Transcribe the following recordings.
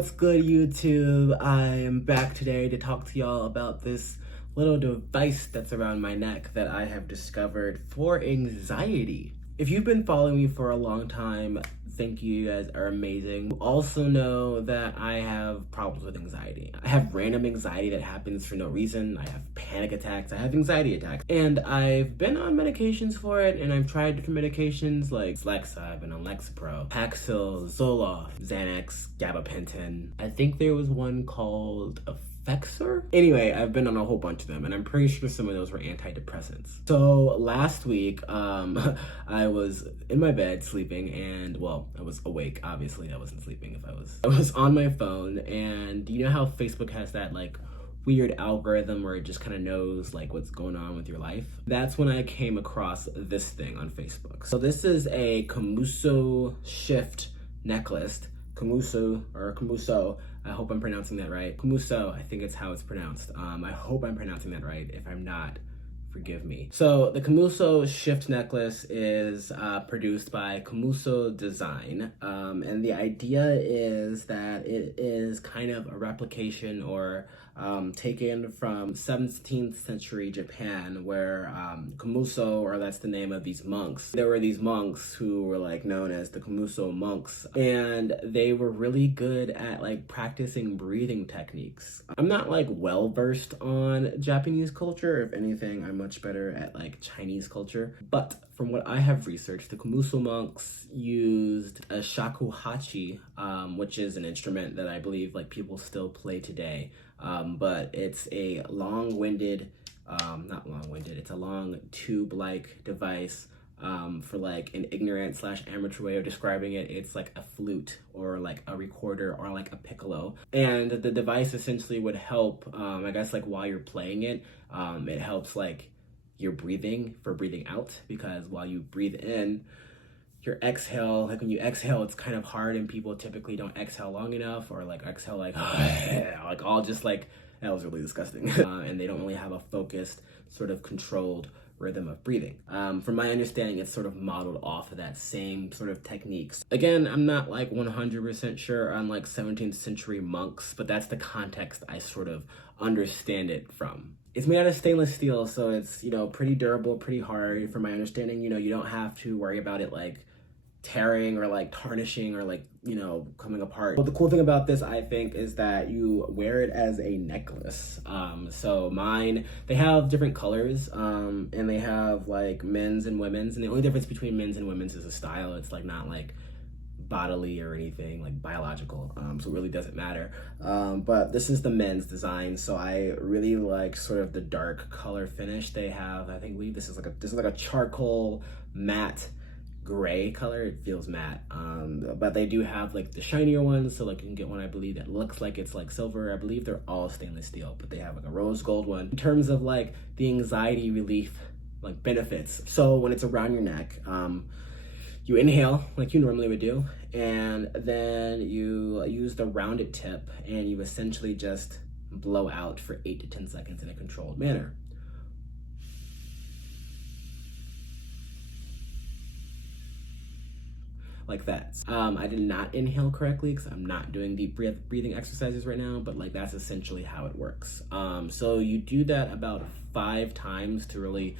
What's good, YouTube? I am back today to talk to y'all about this little device that's around my neck that I have discovered for anxiety. If you've been following me for a long time, thank you, you guys are amazing. You also know that I have problems with anxiety. I have random anxiety that happens for no reason. I have panic attacks, I have anxiety attacks. And I've been on medications for it, and I've tried different medications like Lexa, I've been on Lexapro, Paxil, Zoloft, Xanax, gabapentin. I think there was one called Fexer? Anyway, I've been on a whole bunch of them, and I'm pretty sure some of those were antidepressants. So last week, I was in my bed sleeping, and well, I was awake. Obviously, I wasn't sleeping if I was on my phone, and you know how Facebook has that like weird algorithm where it just kind of knows like what's going on with your life? That's when I came across this thing on Facebook. So this is a Komuso shift necklace. Komuso, I hope I'm pronouncing that right. Komuso, I think it's how it's pronounced. I hope I'm pronouncing that right. If I'm not, forgive me. So the Komuso shift necklace is produced by Komuso Design. And the idea is that it is kind of a replication or taken from 17th century Japan, where Komuso, or that's the name of these monks. There were these monks who were like known as the Komuso monks, and they were really good at like practicing breathing techniques. I'm not like well versed on Japanese culture. If anything, I'm much better at like Chinese culture. But from what I have researched, the Komuso monks used a shakuhachi, which is an instrument that I believe like people still play today. But it's a long-winded, it's a long tube-like device. For like an ignorant / amateur way of describing it, it's like a flute or like a recorder or like a piccolo. And the device essentially would help, I guess like while you're playing it, it helps like your breathing out, because while you breathe in, your exhale, like when you exhale, it's kind of hard and people typically don't exhale long enough, or like exhale like like all just like, that was really disgusting. And they don't really have a focused sort of controlled rhythm of breathing. From my understanding, it's sort of modeled off of that same sort of techniques. Again, I'm not like 100% sure on like 17th century monks, but that's the context I sort of understand it from. It's made out of stainless steel, so it's, you know, pretty durable, pretty hard. From my understanding, you know, you don't have to worry about it like tearing or like tarnishing or like, you know, coming apart. But the cool thing about this, I think, is that you wear it as a necklace. So mine, they have different colors, and they have like men's and women's, and the only difference between men's and women's is the style. It's like not like bodily or anything like biological, so it really doesn't matter. But this is the men's design, so I really like sort of the dark color finish they have. I believe this is like a charcoal matte gray color. It feels matte, but they do have like the shinier ones, so like you can get one I believe that looks like it's like silver. I believe they're all stainless steel, but they have like a rose gold one. In terms of like the anxiety relief like benefits, so when it's around your neck, you inhale like you normally would do, and then you use the rounded tip and you essentially just blow out for 8 to 10 seconds in a controlled manner. Like that. I did not inhale correctly because I'm not doing deep breathing exercises right now, but like that's essentially how it works. So you do that about 5 times to really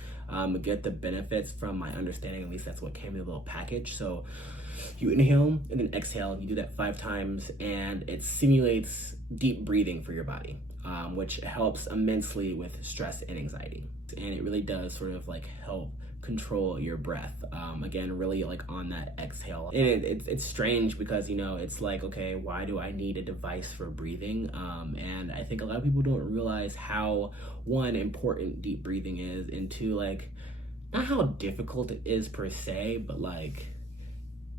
get the benefits. From my understanding, at least that's what came in the little package. So you inhale and then exhale. You do that 5 times, and it simulates deep breathing for your body, which helps immensely with stress and anxiety. And it really does sort of like help control your breath, again, really like on that exhale. And it's strange because, you know, it's like, okay, why do I need a device for breathing? And I think a lot of people don't realize how, one, important deep breathing is, and two, like not how difficult it is per se, but like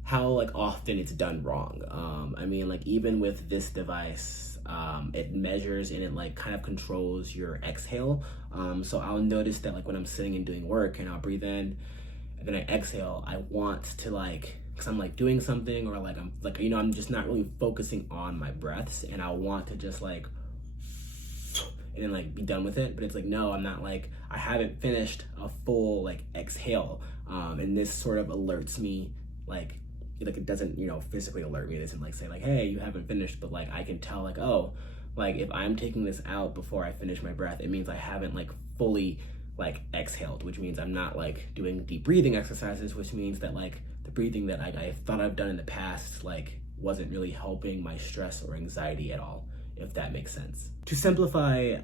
how like often it's done wrong. I mean, like even with this device, it measures and it like kind of controls your exhale. So I'll notice that like when I'm sitting and doing work and I'll breathe in and then I exhale, I want to like, because I'm like doing something, or like I'm like, you know, I'm just not really focusing on my breaths, and I want to just like and then like be done with it. But it's like, no, I'm not, like I haven't finished a full like exhale, and this sort of alerts me like like it doesn't, you know, physically alert me. It doesn't like say like, hey, you haven't finished, but like I can tell like, oh, like if I'm taking this out before I finish my breath, it means I haven't like fully like exhaled, which means I'm not like doing deep breathing exercises, which means that like the breathing that I thought I've done in the past like wasn't really helping my stress or anxiety at all, if that makes sense. To simplify,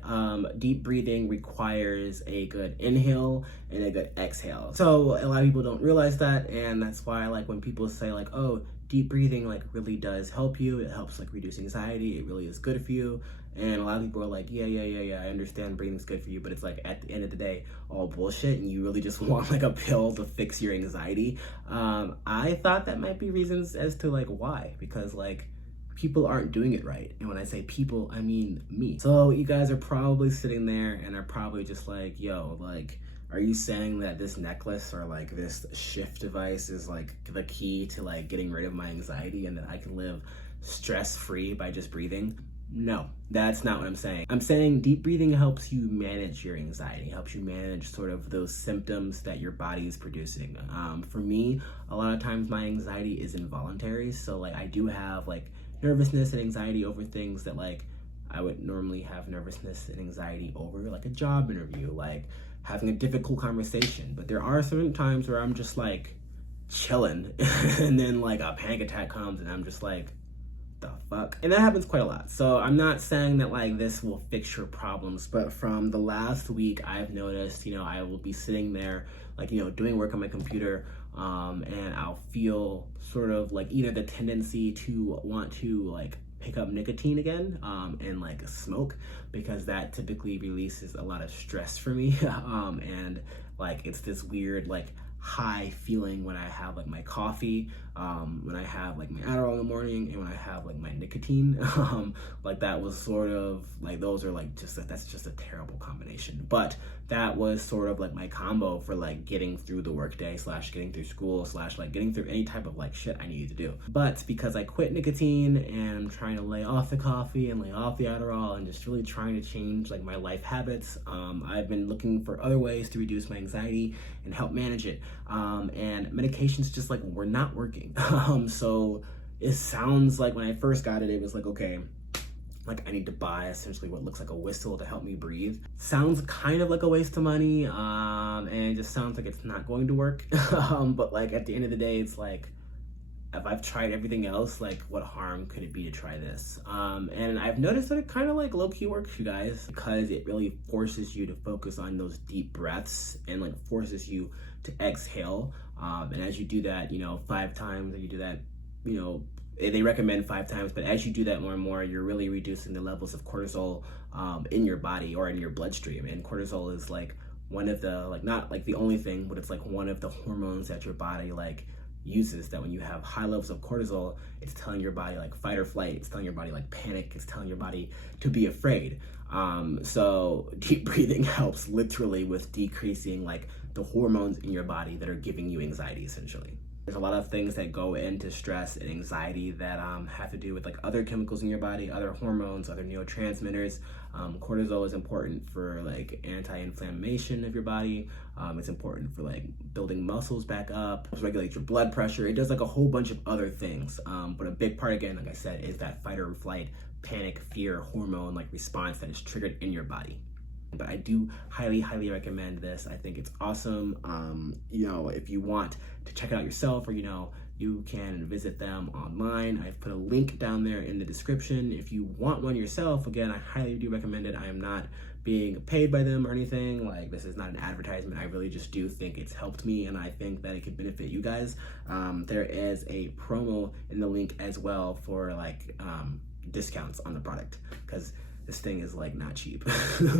deep breathing requires a good inhale and a good exhale. So a lot of people don't realize that, and that's why like when people say like, oh, deep breathing like really does help you, it helps like reduce anxiety, it really is good for you. And a lot of people are like, yeah, I understand breathing's good for you, but it's like at the end of the day, all bullshit, and you really just want like a pill to fix your anxiety. I thought that might be reasons as to like why, because like people aren't doing it right. And when I say people, I mean me. So you guys are probably sitting there and are probably just like, yo, like, are you saying that this necklace or like this shift device is like the key to like getting rid of my anxiety and that I can live stress-free by just breathing? No, that's not what I'm saying. I'm saying deep breathing helps you manage your anxiety, helps you manage sort of those symptoms that your body is producing. For me, a lot of times my anxiety is involuntary. So like I do have like nervousness and anxiety over things that like I would normally have nervousness and anxiety over, like a job interview, like having a difficult conversation. But there are certain times where I'm just like chilling and then like a panic attack comes and I'm just like, the fuck? And that happens quite a lot. So I'm not saying that like this will fix your problems, but from the last week I've noticed, you know, I will be sitting there like, you know, doing work on my computer, and I'll feel sort of like either the tendency to want to like pick up nicotine again, and like smoke, because that typically releases a lot of stress for me. And like it's this weird like high feeling when I have like my coffee, when I have like my Adderall in the morning, and when I have like my nicotine. Like that was sort of like, those are like that's just a terrible combination. But that was sort of like my combo for like getting through the workday slash getting through school slash like getting through any type of like shit I needed to do. But because I quit nicotine and I'm trying to lay off the coffee and lay off the Adderall and just really trying to change like my life habits, I've been looking for other ways to reduce my anxiety and help manage it. And medications just like were not working. So it sounds like when I first got it, it was like, okay, like I need to buy essentially what looks like a whistle to help me breathe. Sounds kind of like a waste of money, and it just sounds like it's not going to work. But like at the end of the day, it's like, if I've tried everything else, like what harm could it be to try this? And I've noticed that it kind of like low-key works, you guys, because it really forces you to focus on those deep breaths and like forces you to exhale. And as you do that, you know, 5 times, and you do that, you know, they recommend 5 times, but as you do that more and more, you're really reducing the levels of cortisol in your body or in your bloodstream. And cortisol is like one of the, like not like the only thing, but it's like one of the hormones that your body like uses, that when you have high levels of cortisol, it's telling your body like fight or flight, it's telling your body like panic, it's telling your body to be afraid. So deep breathing helps literally with decreasing like the hormones in your body that are giving you anxiety essentially. There's a lot of things that go into stress and anxiety that have to do with like other chemicals in your body, other hormones, other neurotransmitters. Cortisol is important for like anti-inflammation of your body. It's important for like building muscles back up. It regulates your blood pressure. It does like a whole bunch of other things. But a big part, again, like I said, is that fight or flight, panic, fear, hormone like response that is triggered in your body. But I do highly recommend this. I think it's awesome. You know, if you want to check it out yourself, or you know, you can visit them online. I've put a link down there in the description. If you want one yourself, again, I highly do recommend it. I am not being paid by them or anything. Like, this is not an advertisement. I really just do think it's helped me, and I think that it could benefit you guys. There is a promo in the link as well for like discounts on the product, because this thing is like not cheap,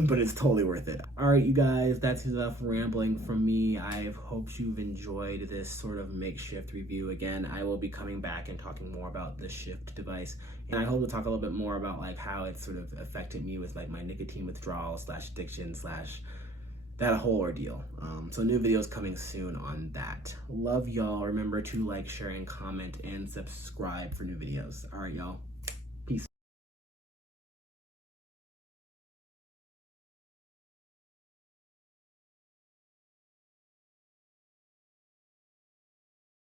but it's totally worth it. All right, you guys, that's enough rambling from me. I hope you've enjoyed this sort of makeshift review. Again, I will be coming back and talking more about the Shift device. And I hope to talk a little bit more about like how it sort of affected me with like my nicotine withdrawal slash addiction slash that whole ordeal. So new videos coming soon on that. Love y'all. Remember to like, share, and comment, and subscribe for new videos. All right, y'all.